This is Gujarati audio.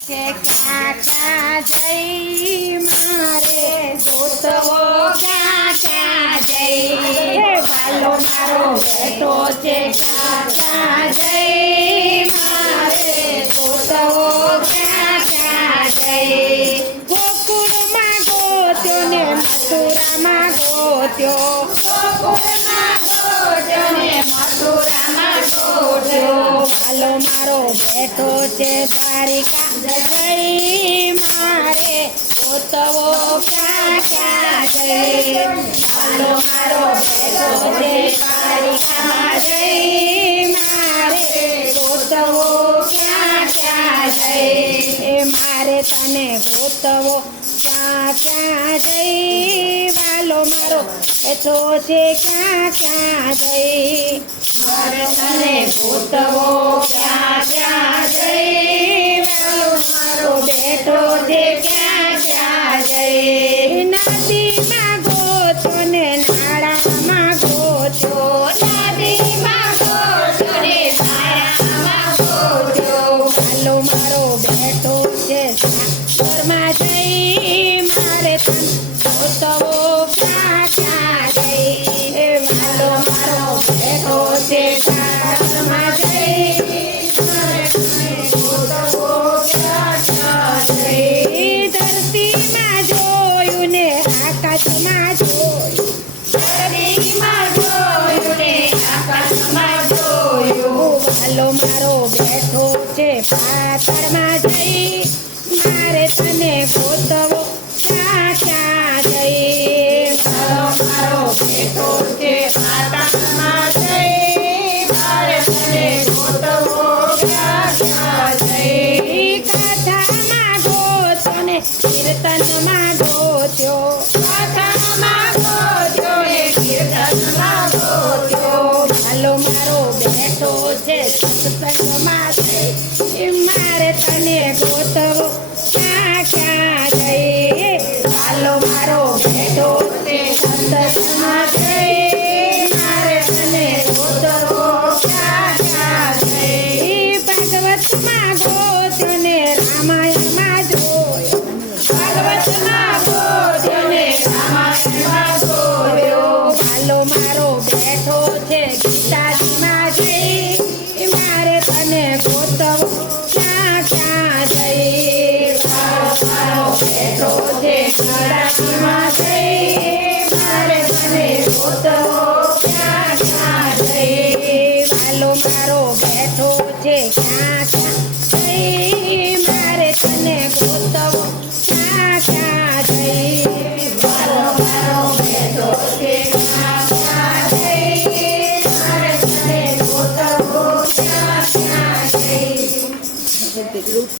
કે ક્યાં ક્યાં જઈ મારે ગોતવો ક્યાં ક્યાં જઈ વાલો મારો બેટો છે ક્યાં ક્યાં જઈ મારે ગોતવો ક્યાં ક્યાં જઈ ગોકુળમાં ગોત્યો ને મથુરામાં ગોત્યો. ગોકુળમાં બેઠો છે દ્વારિકા જય મારે ગોતવો કાકા જય વાલો મારો બેઠો છે દ્વારિકા જય મારે ગોતવો કાકા જય એ મારે તને ગોતવો કાકા જય વાલો મારો બેઠો છે કાકા જય મારે તને ગોતવો વાલો મારો બેઠો છે. ઘરમાં જઈ મારે ગોતવો ક્યાં ક્યાં જઈ મારો બેટો છે. જઈ ધરતીમાં જોયું ને આકાશમાં જોયું. જોયું ને આકાશમાં જોયું. હાલો મારો બેઠો પાતળમાં જઈ મારે તને ગોતવો ક્યાં ક્યાં જઈ વાલો મારો બેઠો છે પાતળમાં જઈ મારે તને ગોતવો ક્યાં ક્યાં જઈ કથામાં ગોતો ને કીર્તનમાં ગોત્યો કથામાં ગોત્યો ને કીર્તનમાં ગોત્યો હાલો મારો બેઠો છે સત્સંગમાં જઈ મારે તને ગોતવો. ક્યાં ક્યાં જઈએ? ચાલો મારો ભેટો છે સત્સંગમાં જઈ મારે તને ગોતવો. ક્યાં ક્યાં જઈ ભાગવતમાં ગોત્યો ને રામાયણમાં જોયો. ભાગવતમાં ગોત્યો ને રામાયણમાં જોયો. ભાલો મારો બેઠો છે ગીતાજીમાં મારો બેઠો છે ગીતાજીમાં મારે તને ગોતવો ક્યાં ક્યાં જઈ વાલો મારો બેઠો છે ક્યાં ક્યાં જઈ મારે તને ગોતવો ક્યાં ક્યાં જઈ વાલો મારો બેઠો છે ક્યાં ક્યાં જઈ મારે તને ગોતવો, ક્યાં ક્યાં જઈ?